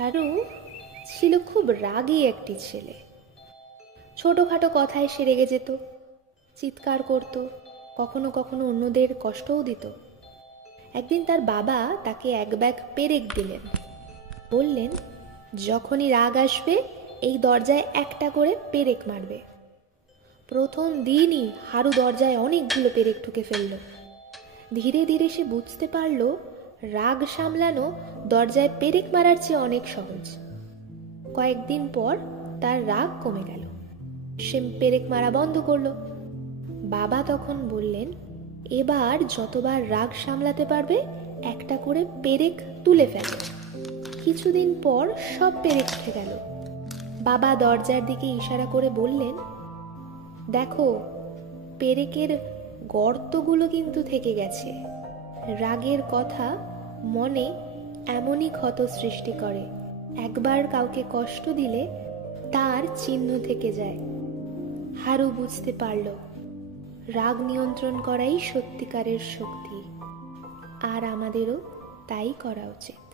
হারু ছিল খুব রাগী একটি ছেলে। ছোটখাটো কথায় সে রেগে যেত, চিৎকার করত, কখনো কখনো অন্যদের কষ্টও দিত। একদিন তার বাবা তাকে এক ব্যাগ পেরেক দিলেন। বললেন, যখনই রাগ আসবে এই দরজায় একটা করে পেরেক মারবে। প্রথম দিনই হারু দরজায় অনেকগুলো পেরেক ঠুকে ফেলল। ধীরে ধীরে সে বুঝতে পারল রাগ সামলানো দরজায় পেরেক মারার চেয়ে অনেক সহজ। কয়েকদিন পর তার রাগ কমে গেল, সে পেরেক মারা বন্ধ করলো। বাবা তখন বললেন, এবার যতবার রাগ সামলাতে পারবে একটা করে পেরেক তুলে ফেলে। কিছুদিন পর সব পেরেক উঠে গেল। বাবা দরজার দিকে ইশারা করে বললেন, দেখো, পেরেকের গর্তগুলো কিন্তু থেকে গেছে। রাগের কথা মনে এমনই ক্ষত সৃষ্টি করে, একবার কাউকে কষ্ট দিলে তার চিহ্ন থেকে যায়। হারু বুঝতে পারল রাগ নিয়ন্ত্রণ করাই সত্যিকারের শক্তি, আর আমাদেরও তাই করা উচিত।